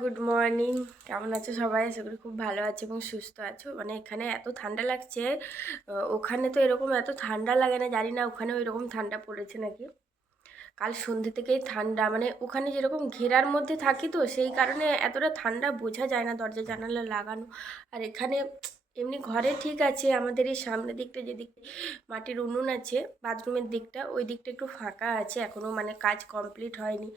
Good morning কেমন আছো সবাই? আশা করি খুব ভালো আছো এবং সুস্থ আছো। মানে এখানে এত ঠান্ডা লাগছে ওখানে তো এরকম এত ঠান্ডা লাগে না, জানি না ওখানেও এরকম ঠান্ডা পড়েছে নাকি। কাল সন্ধ্যে থেকেই ঠান্ডা মানে ওখানে যেরকম ঘেরার মধ্যে থাকি তো, সেই কারণে এতটা ঠান্ডা বোঝা যায় না দরজা, জানালা লাগানো। আর এখানে এমনি ঘরে ঠিক আছে, আমাদের এই সামনের দিকটা যেদিক, মাটির উনুন আছে, বাথরুমের দিকটা, ওই দিকটা একটু ফাঁকা আছে এখনও মানে কাজ কমপ্লিট হয়নি।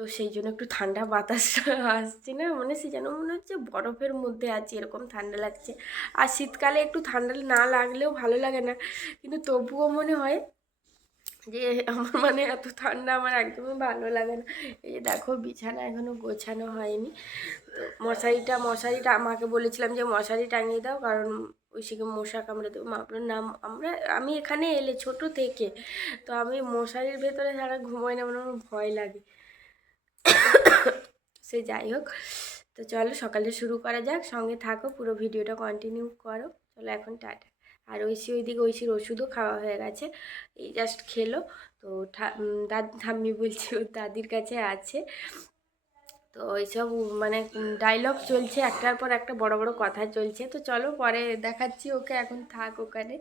তো সেই জন্য একটু ঠান্ডা বাতাস আসছে না? মানে সে যেন মনে হচ্ছে বরফের মধ্যে আছে, এরকম ঠান্ডা লাগছে। আর শীতকালে একটু ঠান্ডা না লাগলেও ভালো লাগে না। কিন্তু তবুও মনে হয় যে আমার মানে এত ঠান্ডা আমার একদমই ভালো লাগে না। এই যে দেখো, বিছানা এখনও গোছানো হয়নি। তো মশারিটা মশারিটা আমাকে বলেছিলাম যে মশারি টাঙিয়ে দাও, কারণ ওই ঐশীকে মশা কামড়ে দেবো আপনার নাম, আমরা, আমি এখানে এলে ছোট থেকে, তো আমি মশারির ভেতরে সারা ঘুমোই না মানে আমার ভয় লাগে। সে যাই হোক। তো চলো সকালে শুরু করা যাক, সঙ্গে থাকো, পুরো ভিডিওটা কন্টিনিউ করো। চলো এখন টাটা। আর ঐশী ওইদিকে ঐশীর ওষুধও খাওয়া হয়ে গেছে, এই জাস্ট খেলো। তো ঠাম্মি বলছে ওর দাদির কাছে আছে। তো এইসব মানে ডায়লগ চলছে, একটার পর একটা বড় বড় কথা চলছে। তো চলো পরে দেখাচ্ছি ওকে, এখন থাক ওখানে।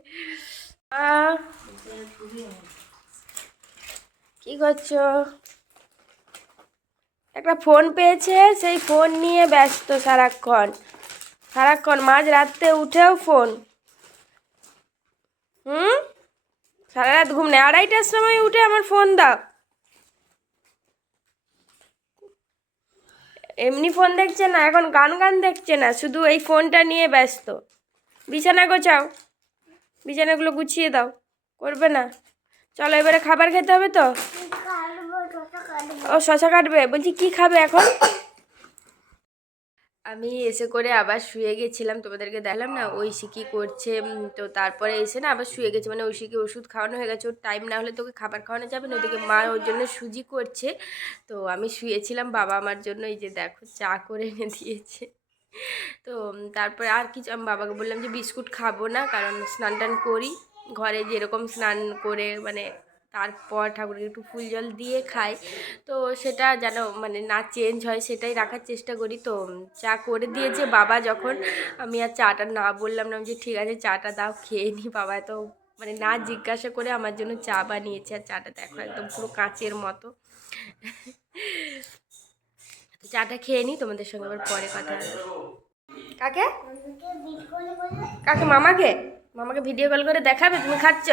কি করছ? একটা ফোন পেয়েছে, সেই ফোন নিয়ে ব্যস্ত সারাক্ষণ। সারাক্ষণ মাঝ রাত্রে উঠেও ফোন। হুম? সারা রাত ঘুম নেই। আড়াইটার সময় উঠে আমার ফোন দাও। এমনি ফোন দেখছে না, এখন গান গান দেখছে না, শুধু এই ফোনটা নিয়ে ব্যস্ত। বিছানা গোছাও। বিছানাগুলো গুছিয়ে দাও। করবে না। চলো এবারে খাবার খেতে হবে তো? ও শশা কাটবে? বলছি, কি খাবে এখন? আমি এসে করে আবার শুয়ে গেছিলাম, তোমাদেরকে দেখলাম না, ঐশী কী করছে তো তারপরে এসে না আবার শুয়ে গেছে মানে ওই ঐশীকে ওষুধ খাওয়ানো হয়ে গেছে, ওর টাইম না হলে তোকে খাবার খাওয়ানো যাবে না, ওদিকে মা ওর জন্য সুজি করছে, তো আমি শুয়েছিলাম, বাবা আমার জন্য এই যে দেখো চা করে এনে দিয়েছে, তো তারপরে আর কিছু, আমি বাবাকে বললাম যে, বিস্কুট খাব না, কারণ স্নান টান করি, ঘরে যেরকম স্নান করে মানে তারপর ঠাকুরকে একটু ফুল জল দিয়ে খাই। তো সেটা যেন মানে না চেঞ্জ হয় সেটাই রাখার চেষ্টা করি। তো চা করে দিয়েছে বাবা যখন। আমি আর চাটা না বললাম না যে ঠিক আছে, চাটা দাও, খেয়ে নি। বাবা তো মানে না জিজ্ঞাসা করে আমার জন্য চা বানিয়েছে আর চাটা দেখো একদম পুরো কাঁচের মতো। চাটা খেয়ে নিই তোমাদের সঙ্গে আবার পরে কথা কাকে? কাকে, মামাকে? মামাকে ভিডিও কল করে দেখাবে, তুমি খাচ্ছ?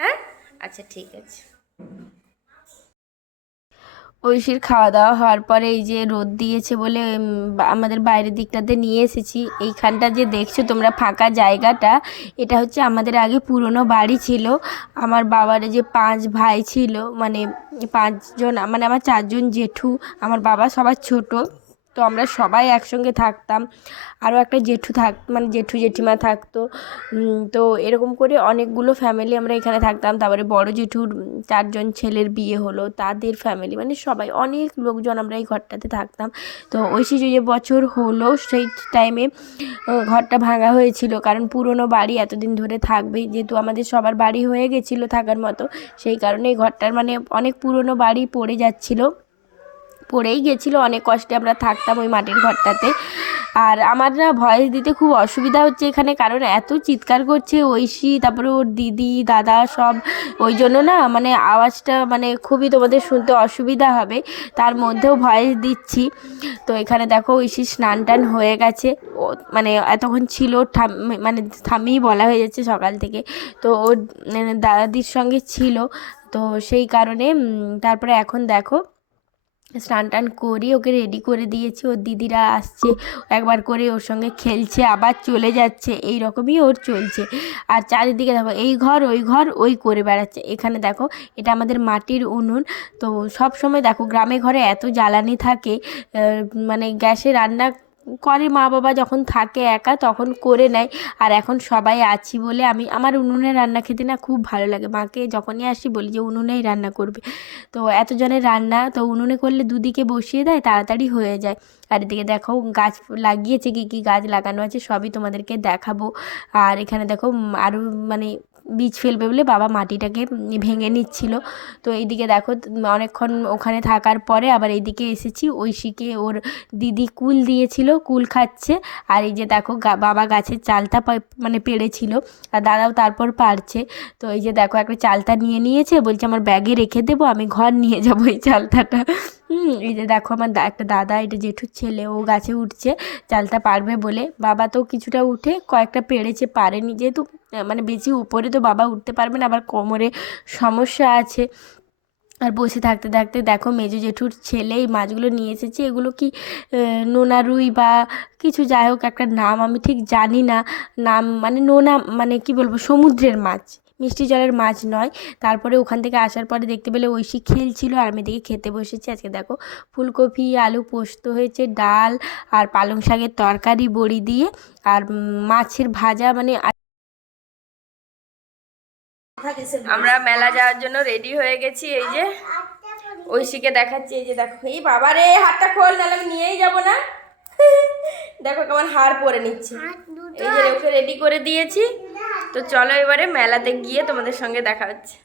হ্যাঁ? আচ্ছা ঠিক আছে। ঐশীর খাওয়া দাওয়া হওয়ার পরে এই যে রোদ দিয়েছে বলে আমাদের বাইরের দিকটাতে নিয়ে এসেছি। এইখানটা যে দেখছ তোমরা ফাঁকা জায়গাটা, এটা হচ্ছে আমাদের আগে পুরনো বাড়ি ছিল। আমার বাবার যে পাঁচ ভাই ছিল মানে পাঁচজন মানে আমার চারজন জেঠু, আমার বাবা সবার ছোট। তো আমরা সবাই একসঙ্গে থাকতাম। আরও একটা জেঠু থাক মানে জেঠু জেঠিমা থাকতো। তো এরকম করে অনেকগুলো ফ্যামিলি আমরা এখানে থাকতাম। তারপরে বড় জেঠুর চারজন ছেলের বিয়ে হলো, তাদের ফ্যামিলি মানে সবাই, অনেক লোকজন আমরা এই ঘরটাতে থাকতাম। তো ঐশী যে বছর হলো, সেই টাইমে ঘরটা ভাঙা হয়েছিল। কারণ পুরনো বাড়ি এতদিন ধরে থাকবে। যেহেতু আমাদের সবার বাড়ি হয়ে গেছিল থাকার মতো, সেই কারণে এই ঘরটার মানে অনেক পুরনো বাড়ি পড়ে যাচ্ছিল। পড়েই গেছিল, অনেক কষ্টে আমরা থাকতাম ওই মাটির ঘরটাতে। আর আমার না ভয়েস দিতে খুব অসুবিধা হচ্ছে এখানে, কারণ এত চিৎকার করছে ঐশী, তারপরে ওর দিদি, দাদা সব। ওই জন্য না মানে আওয়াজটা মানে খুবই তোমাদের শুনতে অসুবিধা হবে, তার মধ্যেও ভয়েস দিচ্ছি। তো এখানে দেখো ঐশী স্নান টান হয়ে গেছে। ও মানে এতক্ষণ ছিল মানে থামিই বলা হয়ে যাচ্ছে সকাল থেকে। তো ওর মানে দাদির সঙ্গে ছিল, তো সেই কারণে তারপরে এখন দেখো স্নান টান করি ওকে রেডি করে দিয়েছি। ওর দিদিরা আসছে, একবার করে ওর সঙ্গে খেলছে, আবার চলে যাচ্ছে। এই রকমই ওর চলছে। আর চারিদিকে দেখো, এই ঘর, ওই ঘর, ওই করে বেড়াচ্ছে। এখানে দেখো, এটা আমাদের মাটির উনুন। তো সব সময় দেখো, গ্রামে ঘরে এত জ্বালানি থাকে মানে গ্যাসে রান্না করে মা বাবা যখন থাকে একা তখন করে নেয়। আর এখন সবাই আছি বলে আমি, আমার উনুনে রান্না খেতে না খুব ভালো লাগে। মাকে যখনই আসি বলি যে, উনুনেই রান্না করবে। তো এতজনের রান্না, তো উনুনে করলে দুদিকে বসিয়ে দেয়, তাড়াতাড়ি হয়ে যায়। আর এদিকে দেখো গাছ লাগিয়েছে কী কী গাছ লাগানো আছে, সবই তোমাদেরকে দেখাবো। আর এখানে দেখো আরও মানে বীজ ফেলবে বলে বাবা মাটিটাকে ভেঙে নিচ্ছিল। তো এইদিকে দেখো, অনেকক্ষণ ওখানে থাকার পরে আবার এইদিকে এসেছি। ঐশীকে ওর দিদি কুল দিয়েছিল, কুল খাচ্ছে। আর এই যে দেখো বাবা গাছের চালটা পা- মানে পেড়েছিল। আর দাদাও তারপর পারছে। তো এই যে দেখো, একটা চালতা নিয়ে নিয়েছে, বলছে আমার ব্যাগে রেখে দেবো, আমি ঘর নিয়ে যাব এই চালতাটা হুম, এই যে দেখো আমার একটা দাদা এটা জেঠুর ছেলে, ও গাছে উঠছে চালতা পারবে বলে। বাবা তো কিছুটা উঠে কয়েকটা পেরেছে পারেনি যেহেতু মানে বেশি উপরে তো বাবা উঠতে পারবে না, আবার কোমরে সমস্যা আছে। আর বসে থাকতে থাকতে দেখো মেজো জেঠুর ছেলে এই মাছগুলো নিয়ে এসেছে। এগুলো কি নোনা রুই বা কিছু যাই হোক, একটা নাম আমি ঠিক জানি না। নাম মানে নোনা মানে কি বলব, সমুদ্রের মাছ। মিষ্টি জলের মাছ নয়। তারপরে ওখান থেকে আসার পরে দেখতে পেলে ঐশী খেলছিল আর আমি দেখে খেতে বসেছি। আজকে দেখো ফুলকপি আলু পোস্ত হয়েছে ডাল আর পালং শাকের তরকারি বড়ি দিয়ে আর মাছের ভাজা মানে আমরা মেলা যাওয়ার জন্য রেডি হয়ে গেছি। এই যে ঐশীকে দেখাচ্ছি। এই যে দেখো। এই বাবা রে হাতটা খোল নাহলে আমি নিয়েই যাব না। দেখো কেমন হার পরে নিচ্ছে। এই যে ওকে রেডি করে দিয়েছি। তো চলো এবারে মেলাতে গিয়ে তোমাদের সঙ্গে দেখা হচ্ছে।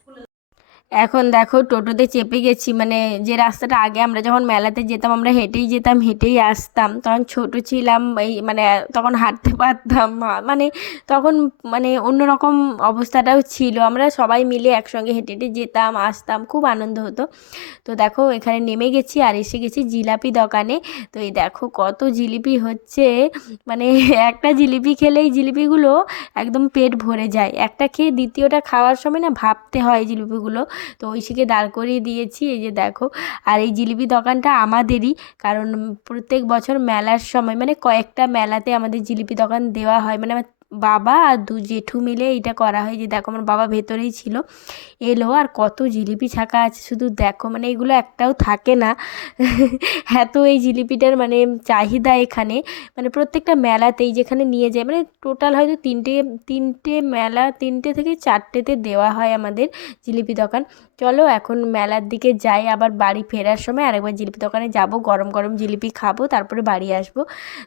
এখন দেখো টোটোতে চেপে গেছি মানে যে রাস্তাটা আগে আমরা যখন মেলাতে যেতাম, আমরা হেঁটেই যেতাম, হেঁটেই আসতাম। তখন ছোট ছিলাম, এই মানে তখন হাঁটতে পারতাম মানে তখন মানে অন্যরকম অবস্থাটাও ছিল। আমরা সবাই মিলে একসঙ্গে হেঁটে হেঁটে যেতাম, আসতাম, খুব আনন্দ হতো। তো দেখো এখানে নেমে গেছি আর এসে গেছি জিলাপি দোকানে। তো এই দেখো কত জিলিপি হচ্ছে। মানে একটা জিলিপি খেলেই জিলিপিগুলো একদম পেট ভরে যায়। একটা খেয়ে দ্বিতীয়টা খাওয়ার সময় না ভাবতে হয় জিলিপিগুলো। তো ঐশীকে দাঁড় করিয়ে দিয়েছি, এই যে দেখো। আর এই জিলিপি দোকানটা আমাদেরই, কারণ প্রত্যেক বছর মেলার সময় মানে কয়েকটা মেলাতে আমাদের জিলিপি দোকান দেওয়া হয় মানে আমার বাবা আর দু জেঠু মিলে এটা করা হয় যে, দেখো আমার বাবা ভেতরেই ছিল। এলো আর কত জিলিপি ছাকা আছে, শুধু দেখো মানে এগুলো একটাও থাকে না। এত এই জিলিপিটার মানে চাহিদা এখানে। মানে প্রত্যেকটা মেলাতেই যেখানে নিয়ে যায় মানে টোটাল হয়তো তিনটে তিনটে মেলা, তিনটে থেকে চারটেতে দেওয়া হয় আমাদের জিলিপি দোকান। চলো এখন মেলার দিকে যাই, আবার বাড়ি ফেরার সময় আরেকবার জিলিপি দোকানে যাব, গরম গরম জিলিপি খাব, তারপরে বাড়ি আসব।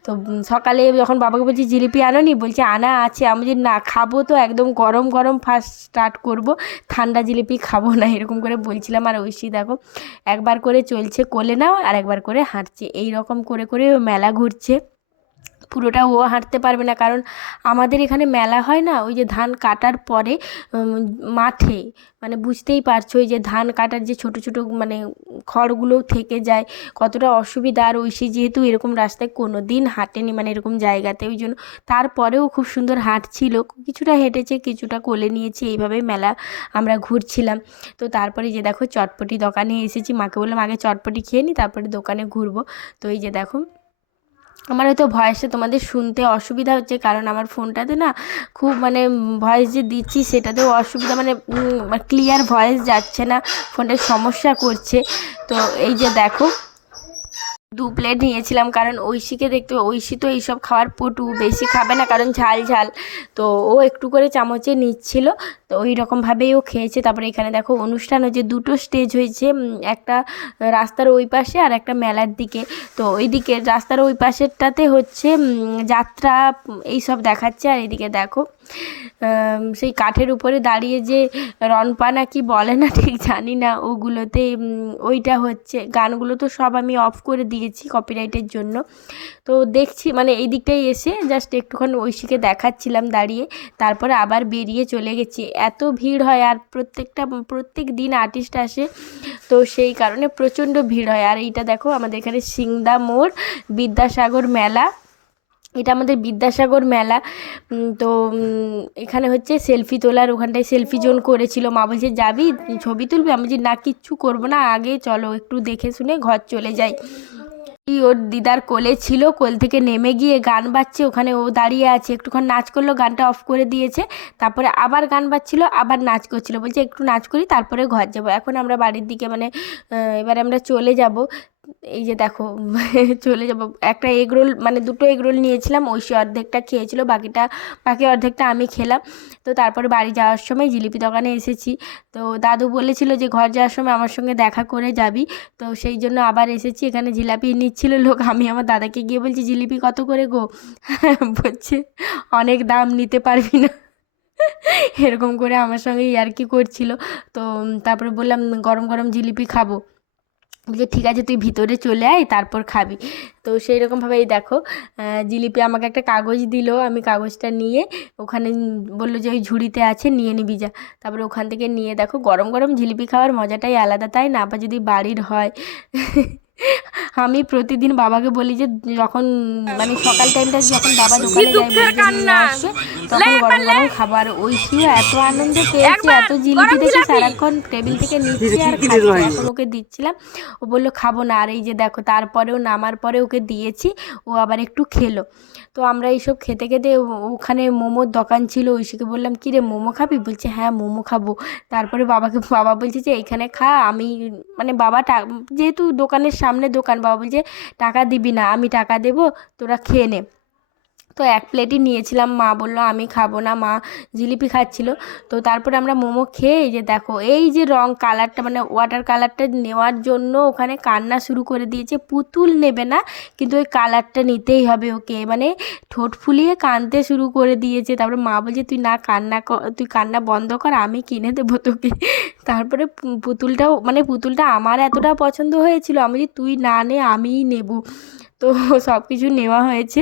তো সকালে যখন বাবাকে বলছি, জিলিপি আনোনি? বলছে, আনা আছে, আমি যে না খাব তো একদম গরম গরম ফার্স্ট স্টার্ট করব, ঠান্ডা জিলিপি খাব না। এরকম করে বলছিলাম, আর ঐশী দেখো, একবার করে চলছে কোলে নাও, আর একবার করে হাঁটছে। এই রকম করে করে মেলা ঘুরছে। পুরোটা ও হাঁটতে পারবে না। কারণ আমাদের এখানে মেলা হয় না, ওই যে ধান কাটার পরে মাঠে মানে বুঝতেই পারছ ওই যে ধান কাটার যে ছোট ছোট মানে খড়গুলোও থেকে যায়, কতটা অসুবিধা। আর ঐশী যেহেতু এরকম রাস্তায় কোনো দিন হাঁটেনি মানে এরকম জায়গাতে, ওই জন্য তারপরেও খুব সুন্দর হাঁটছিল। কিছুটা হেঁটেছে, কিছুটা কোলে নিয়েছে এইভাবেই মেলা আমরা ঘুরছিলাম। তো তারপরে যে দেখো চটপটি দোকানে এসেছি, মাকে বললাম আগে চটপটি খেয়ে নিই তারপরে দোকানে ঘুরবো। তো এই যে দেখো আমার হয়তো ভয়েসটা তোমাদের শুনতে অসুবিধা হচ্ছে, কারণ আমার ফোনটাতে না খুব মানে ভয়েস যে দিচ্ছি সেটাতেও অসুবিধা মানে ক্লিয়ার ভয়েস যাচ্ছে না ফোনটার সমস্যা করছে। তো এই যে দেখো দু প্লেট নিয়েছিলাম, কারণ ঐশীকে দেখতে ঐশী তো এইসব খাওয়ার পটু, বেশি খাবে না, কারণ ঝাল ঝাল। তো ও একটু করে চামচে নিচ্ছিল, তো ওই রকমভাবেই ও খেয়েছে। তারপরে এখানে দেখো অনুষ্ঠান হচ্ছে দুটো স্টেজ হয়েছে একটা রাস্তার ওই পাশে আর একটা মেলার দিকে। তো ওইদিকে রাস্তার ওই পাশেরটাতে হচ্ছে যাত্রা এইসব দেখাচ্ছে। আর এদিকে দেখো সেই কাঠের উপরে দাঁড়িয়ে যে রনপা না কি বলে না, ঠিক জানি না ওগুলোতে ওইটা হচ্ছে। গানগুলো তো সব আমি অফ করে দিয়েছি কপিরাইটের জন্য। তো দেখছি মানে এই দিকটাই এসে জাস্ট একটুখানি ঐশীকে দেখাচ্ছিলাম দাঁড়িয়ে, তারপরে আবার বেরিয়ে চলে গেছি। এত ভিড় হয় আর প্রত্যেকটা, প্রত্যেক দিন আর্টিস্ট আসে, তো সেই কারণে প্রচণ্ড ভিড় হয়। আর এইটা দেখো, আমাদের এখানে সিংদা মোড়, বিদ্যাসাগর মেলা এটা আমাদের বিদ্যাসাগর মেলা। তো এখানে হচ্ছে সেলফি তোলার, ওখানটায় সেলফি জোন করেছিল। মা বলছে, যাবি? ছবি তুলবি? আমি বলছি, না, কিচ্ছু করব না। আগে চলো, একটু দেখে শুনে ঘর চলে যাই। ওর দিদার কোলে ছিল, কোল থেকে নেমে গিয়ে গান বাজছে, ওখানে ও দাঁড়িয়ে আছে। একটুক্ষণ নাচ করল, গানটা অফ করে দিয়েছে। তারপরে আবার গান বাজছিল, আবার নাচ করছিল। বলছে, একটু নাচ করি, তারপরে ঘর যাব। এখন আমরা বাড়ির দিকে মানে এবারে আমরা চলে যাব। এই যে দেখো, চলে যাব। একটা এগ রোল মানে দুটো এগ রোল নিয়েছিলাম, ঐশী অর্ধেকটা খেয়েছিল, বাকিটা, বাকি অর্ধেকটা আমি খেলাম। তো তারপরে বাড়ি যাওয়ার সময় জিলিপি দোকানে এসেছি। তো দাদু বলেছিল যে ঘর যাওয়ার সময় আমার সঙ্গে দেখা করে যাবি। তো সেই জন্য আবার এসেছি, এখানে জিলাপি নিচ্ছিল লোক। আমি আমার দাদাকে গিয়ে বলছি, জিলিপি কত করে গো? বলছে, অনেক দাম, নিতে পারবি না। এরকম করে আমার সঙ্গে ইয়ার্কি করছিল। তো তারপরে বললাম, গরম গরম জিলিপি খাব। বলছে, ঠিক আছে, তুই ভিতরে চলে আয়, তারপর খাবি। তো সেই রকমভাবে এই দেখো জিলিপি আমাকে একটা কাগজ দিল, আমি কাগজটা নিয়ে ওখানে বলল যে, ওই ঝুড়িতে আছে, নিয়ে নিবি যা। তারপরে ওখান থেকে নিয়ে দেখো, গরম গরম জিলিপি খাওয়ার মজাটাই আলাদা, তাই না? আবার যদি বাড়ির হয় আমি প্রতিদিন বাবাকে বলি যে যখন মানে সকাল টাইমটা যখন বাবা দোকানে যায় নিয়ে তখন গরম গরম খাবার ওই ঐশীও এত আনন্দ পেয়েছে এত জিলিপি দেখে সারাক্ষণ টেবিল থেকে নিচ্ছে আর খাচ্ছে। এখন ওকে দিচ্ছিলাম ও বলল খাব না। আর এই যে দেখো তারপরেও নামার পরে ওকে দিয়েছি ও আবার একটু খেলো। তো আমরা এইসব খেতে খেতে ও- ওখানে মোমোর দোকান ছিল ঐশীকে বললাম কি রে মোমো খাবি? বলছে হ্যাঁ মোমো খাব। তারপরে বাবাকে বাবা বলছে যে এইখানে খা। আমি মানে বাবা টা যেহেতু দোকানের সামনে দোকান বাবা বলছে টাকা দিবি না আমি টাকা দেবো তোরা খেয়ে নে। তো এক প্লেটই নিয়েছিলাম। মা বলল, আমি খাব না। মা জিলিপি খাচ্ছিল। তো তারপরে আমরা মোমো খেয়ে যে দেখো, এই যে রং কালারটা মানে ওয়াটার কালারটা নেওয়ার জন্য ওখানে কান্না শুরু করে দিয়েছে। পুতুল নেবে না, কিন্তু ওই কালারটা নিতেই হবে ওকে। মানে ঠোঁট ফুলিয়ে কাঁদতে শুরু করে দিয়েছে। তারপরে মা বলছে, তুই না কান্না কর তুই কান্না বন্ধ কর, আমি কিনে দেবো তোকে। তারপরে পুতুলটাও মানে পুতুলটা আমার এতটা পছন্দ হয়েছিল, আমি তুই না নে, আমিই নেব। তো সব কিছু নেওয়া হয়েছে।